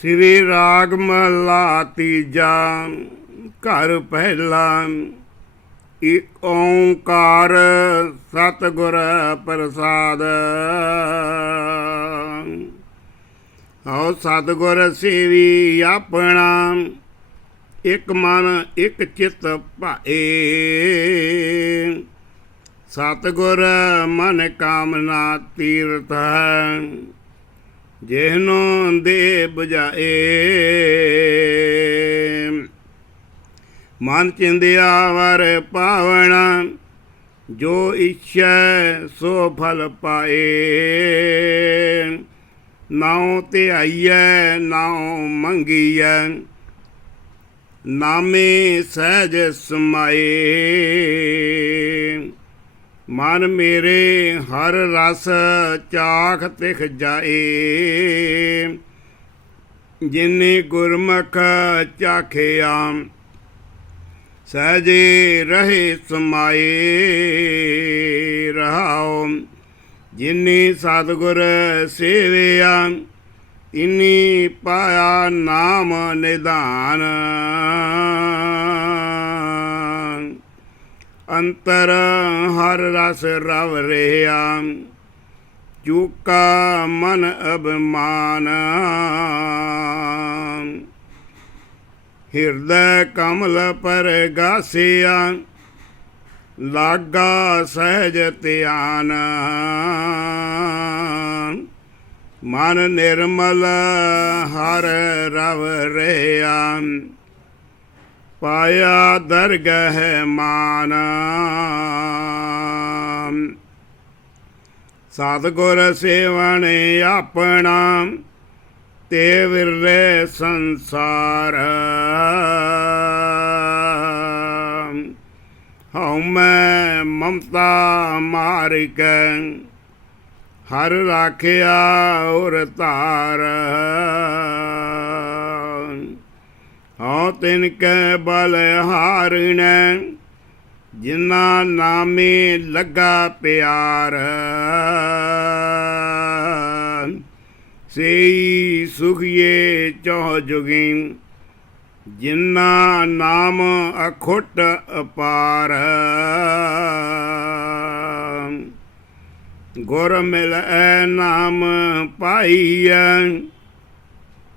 ਸ੍ਰੀ ਰਾਗ ਮਹਲਾ ਤੀਜਾ, ਘਰ ਪਹਿਲਾ। ਇਕ ਓੰਕਾਰ ਸਤਿਗੁਰ ਪ੍ਰਸਾਦ। ਹਉ ਸਤਿਗੁਰ ਸੇਵੀ ਆਪਣਾ, ਇਕ ਮਨ, ਇਕ ਚਿਤ ਭਾਏ। ਸਤਿਗੁਰ ਮਨ ਕਾਮਨਾ ਤੀਰਥ ਜਿਹਨੂੰ ਦੇ 부ਝਾਏ ਮਨ ਚਿੰਦਿਆ ਵਰ ਪਾਵਣਾ, ਜੋ ਇੱਛਾ ਸੋ ਫਲ ਪਾਏ। ਨਾਉ ਤੇ ਆਈਐ ਨਾਉ ਮੰਗੀਐ, ਨਾਮੇ ਸਹਿਜ ਸਮਾਏ। ਮਨ ਮੇਰੇ ਹਰ ਰਸ ਚਾਖ ਤਿਖ ਜਾਏ। ਜਿਨੇ ਗੁਰਮੁਖ ਚਾਖਿਆ, ਸਹਜੇ ਰਹੇ ਸਮਾਏ। ਰਹਾਉ, ਜਿਨੇ ਸਤਿਗੁਰ ਸੇਵਿਆ, ਇਨੀ ਪਾਇਆ ਨਾਮ ਨਿਧਾਨ। ਅੰਤਰ ਹਰ ਰਸ ਰਵ ਰਿਹਾ ਚੂਕਾ ਮਨ ਅਭਿਮਾਨ। ਹਿਰਦੈ ਕਮਲ ਪਰ ਗਾਸਿਆ ਲਾਗਾ ਸਹਿਜ ਧਿਆਨ। ਮਨ ਨਿਰਮਲ ਹਰ ਰਵ ਰਿਹਾ ਪਾਇਆ ਦਰਗਹਿ ਮਾਨ। ਸਤਿਗੁਰ ਸੇਵਨ ਆਪਣਾ, ਤੇ ਵਿਰਲੇ ਸੰਸਾਰ। ਹਉ ਮੈਂ ਮਮਤਾ ਮਾਰ ਕੇ ਹਰ ਰਾਖਿਆ ਔਰ ਧਾਰ। ਤਿਨ ਕੈ ਬਲ ਹਾਰਣ ਜਿਨਾ ਨਾਮੇ ਲੱਗਾ ਪਿਆਰ। ਸਈ ਸੁਖੀਏ ਚੌ ਜੁਗੀ ਜਿਨਾ ਨਾਮ ਅਖੁੱਟ ਅਪਾਰ। ਗੁਰ ਮਿਲੈ ਨਾਮ ਪਾਈਐ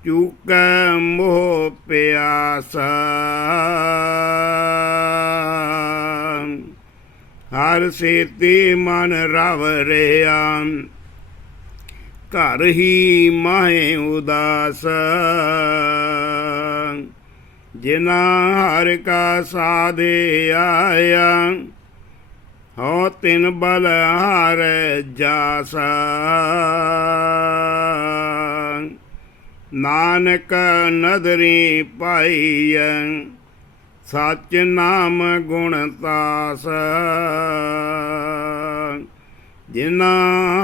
ਚੂਕੈ ਮੋਹ ਪਿਆਸ। ਹਰ ਸੇਤੀ ਮਨ ਰਵ ਰਿਆ। ਘਰ ਹੀ ਮਾਹੇ ਉਦਾਸ। ਜਿਨਾ ਹਰ ਕਾ ਸਾਧੇ ਆਇਆ ਹੋ ਤਿਨ ਬਲ ਹਾਰ ਜਾਸ। ਨਾਨਕ ਨਦਰੀ ਪਾਈਐ, ਸਚ ਨਾਮ ਗੁਣ ਤਾਸ। ਜਿਨਾ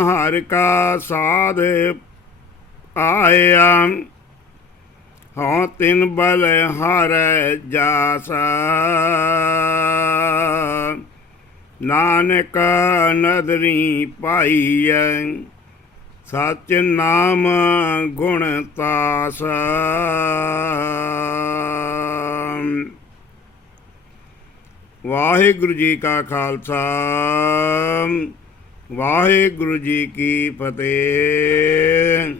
ਹਰ ਕਾ ਸਾਧ ਆਇਆ, ਹਉ ਤਿਨ ਬਲ ਹਰ ਜਾਸ। ਨਾਨਕ ਨਦਰੀ ਪਾਈਐ ਸਚ ਨਾਮ ਗੁਣ ਤਾਸ। ਵਾਹਿਗੁਰੂ ਜੀ ਕਾ ਖਾਲਸਾ ਵਾਹਿਗੁਰੂ ਜੀ ਕੀ ਫਤਿਹ।